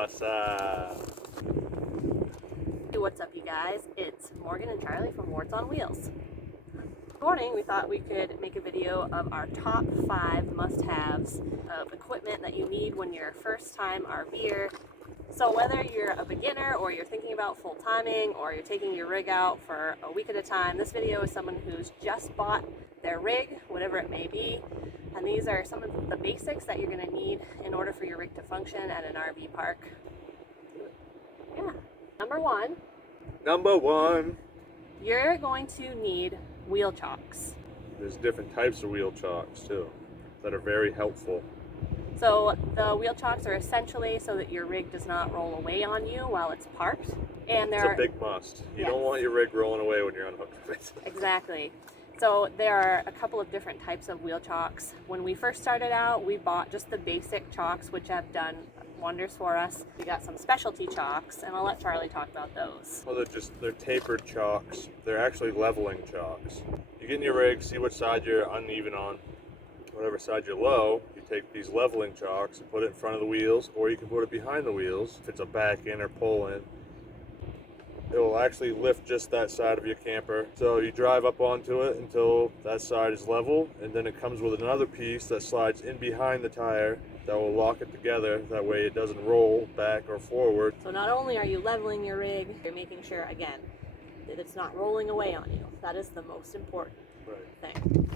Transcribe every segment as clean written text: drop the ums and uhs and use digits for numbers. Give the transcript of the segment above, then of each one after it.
What's up? Hey, what's up, you guys? It's Morgan and Charlie from Warts on Wheels. This morning we thought we could make a video of our top 5 must-haves of equipment that you need when you're a first-time RVer. So whether you're a beginner or you're thinking about full-timing or you're taking your rig out for a week at a time, this video is someone who's just bought their rig, whatever it may be. And these are some of the basics that you're going to need in order for your rig to function at an RV park. Yeah. Number one, you're going to need wheel chocks. There's different types of wheel chocks too that are very helpful. So the wheel chocks are essentially so that your rig does not roll away on you while it's parked. And It's a big must. You don't want your rig rolling away when you're unhooked with it. Exactly. So there are a couple of different types of wheel chocks. When we first started out, we bought just the basic chocks, which have done wonders for us. We got some specialty chocks, and I'll let Charlie talk about those. Well, they're tapered chocks. They're actually leveling chocks. You get in your rig, see which side you're uneven on. Whatever side you're low, you take these leveling chocks and put it in front of the wheels, or you can put it behind the wheels if it's a back in or pull in. It will actually lift just that side of your camper. So you drive up onto it until that side is level, and then it comes with another piece that slides in behind the tire that will lock it together. That way it doesn't roll back or forward. So not only are you leveling your rig, you're making sure, again, that it's not rolling away on you. That is the most important thing.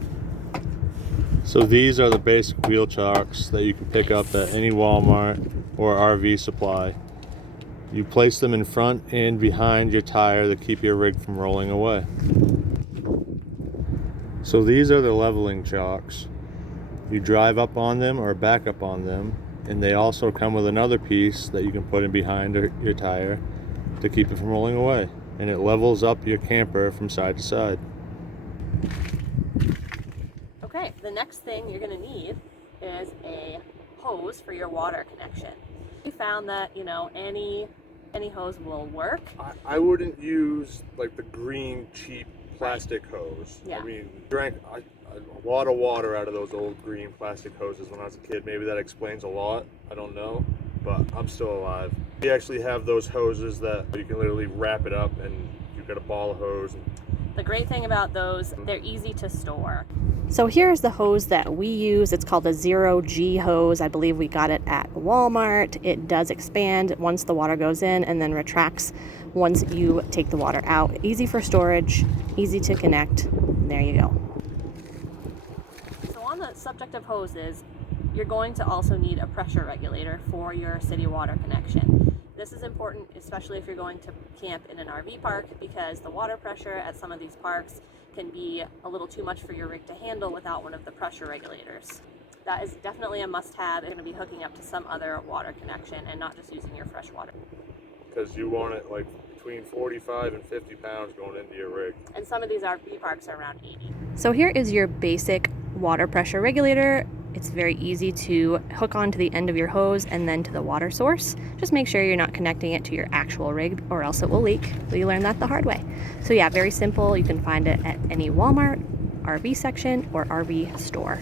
So these are the basic wheel chocks that you can pick up at any Wal Mart or RV supply. You place them in front and behind your tire to keep your rig from rolling away. So these are the leveling chocks. You drive up on them or back up on them, and they also come with another piece that you can put in behind your tire to keep it from rolling away, and it levels up your camper from side to side. Okay, the next thing you're going to need is a hose for your water connection. We found that, any hose will work. I wouldn't use like the green cheap plastic hose. Yeah. I mean, drank a lot of water out of those old green plastic hoses when I was a kid. Maybe that explains a lot. I don't know, but I'm still alive. We actually have those hoses that you can literally wrap it up and you've got a ball of hose. The great thing about those, they're easy to store. So here's the hose that we use. It's called a 0G hose. I believe we got it at Wal Mart. It does expand once the water goes in and then retracts once you take the water out. Easy for storage, easy to connect. There you go. So on the subject of hoses, you're going to also need a pressure regulator for your city water connection. This is important, especially if you're going to camp in an RV park, because the water pressure at some of these parks can be a little too much for your rig to handle without one of the pressure regulators. That is definitely a must-have. You're going to be hooking up to some other water connection and not just using your fresh water. Because you want it like between 45 and 50 pounds going into your rig. And some of these RV parks are around 80. So here is your basic water pressure regulator. It's very easy to hook onto the end of your hose and then to the water source. Just make sure you're not connecting it to your actual rig or else it will leak. So you learn that the hard way. So yeah, very simple. You can find it at any Walmart, RV section, or RV store.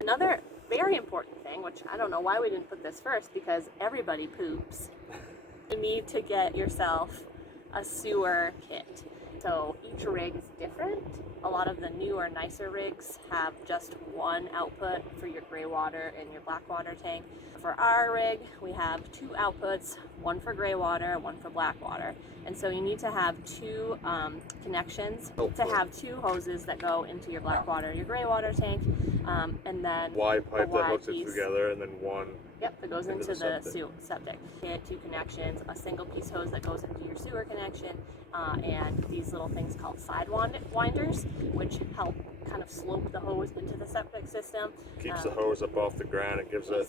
Another very important thing, which I don't know why we didn't put this first, because everybody poops. You need to get yourself a sewer kit. So each rig is different. A lot of the newer, nicer rigs have just one output for your gray water and your black water tank. For our rig, we have 2 outputs, one for gray water and one for black water. And so you need to have 2 connections to have 2 hoses that go into your black water, your gray water tank, and then Y pipe that hooks piece. it together, and then one. Yep, that goes into the septic. You get 2 connections, a single piece hose that goes into your sewer connection, and these little things called side winders, which help kind of slope the hose into the septic system. Keeps the hose up off the ground. It gives it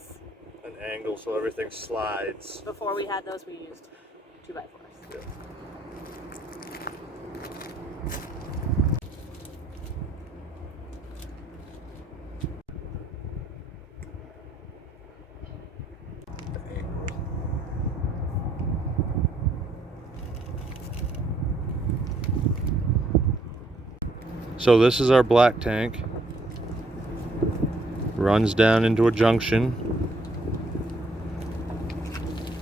an angle so everything slides. Before we had those, we used 2x4s. Yeah. So this is our black tank. Runs down into a junction.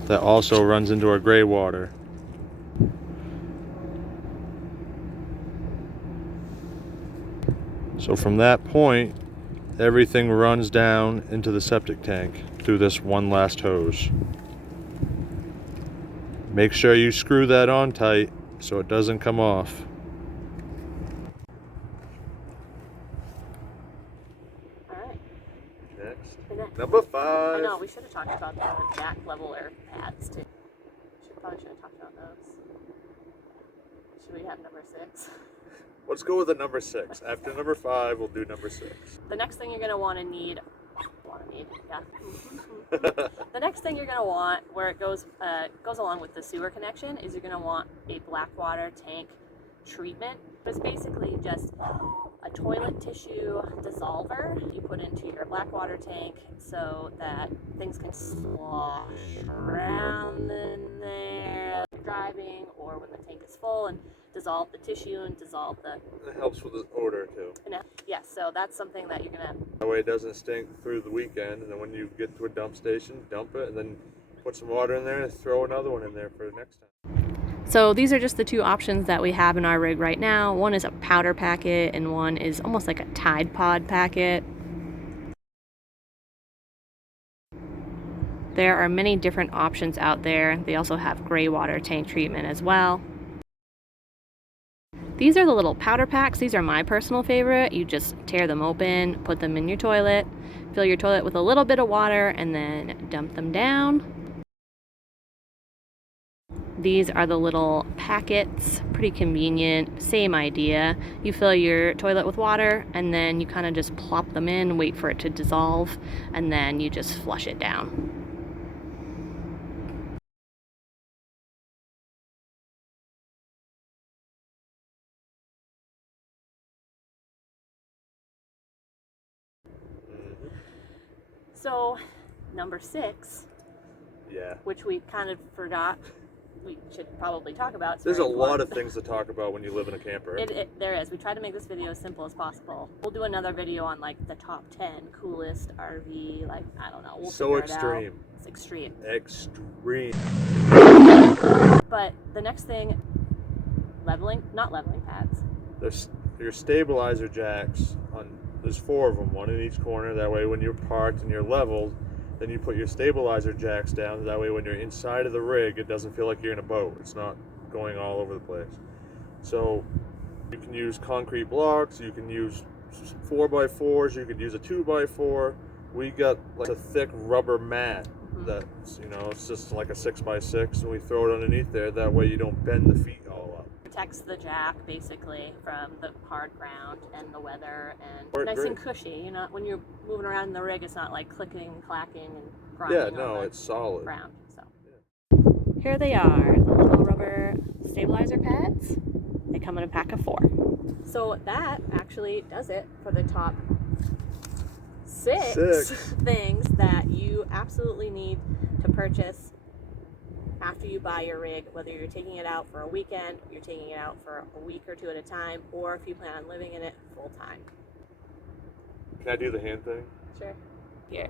that also runs into our gray water. So from that point, everything runs down into the septic tank through this one last hose. Make sure you screw that on tight so it doesn't come off. Alright. Next. Number 5. I know, we should have talked about the jack leveler pads too. Probably should have talked about those. Should we have number 6? Let's go with the number 6. After number 5, we'll do number 6. The next thing you're going to want to need, yeah. The next thing you're going to want, where it goes along with the sewer connection, is you're going to want a black water tank treatment. It's basically just a toilet tissue dissolver you put into your black water tank so that things can slosh around in there driving, or when the tank is full, and dissolve the tissue and dissolve the... It helps with the odor too. Yes, so that's something that you're gonna... That way it doesn't stink through the weekend, and then when you get to a dump station, dump it, and then put some water in there and throw another one in there for the next time. So these are just the two options that we have in our rig right now. One is a powder packet and one is almost like a Tide Pod packet. There are many different options out there. They also have gray water tank treatment as well. These are the little powder packs. These are my personal favorite. You just tear them open, put them in your toilet, fill your toilet with a little bit of water, and then dump them down. These are the little packets, pretty convenient, same idea. You fill your toilet with water and then you kind of just plop them in, wait for it to dissolve, and then you just flush it down. So, number 6, Yeah. which we kind of forgot we should probably talk about. There's a lot of things to talk about when you live in a camper. There is. We try to make this video as simple as possible. We'll do another video on like the top 10 coolest RV, like, I don't know. We'll so figure it out. extreme. It's extreme. Extreme. But the next thing, not leveling pads. There's your stabilizer jacks there's 4 of them, one in each corner. That way when you're parked and you're leveled, then you put your stabilizer jacks down. That way when you're inside of the rig, it doesn't feel like you're in a boat. It's not going all over the place. So you can use concrete blocks, you can use 4x4s, you could use a 2x4. We got like a thick rubber mat that's, it's just like a 6x6, and we throw it underneath there. That way you don't bend the feet all up. Protects the jack basically from the hard ground and the weather, and nice and cushy. When you're moving around in the rig, it's not like clicking and clacking and grinding. Yeah, no, it's solid. Ground. So here they are, the little rubber stabilizer pads. They come in a pack of 4. So that actually does it for the top 6 things that you absolutely need to purchase after you buy your rig, whether you're taking it out for a weekend, you're taking it out for a week or 2 at a time, or if you plan on living in it full time. Can I do the hand thing? Sure. Here.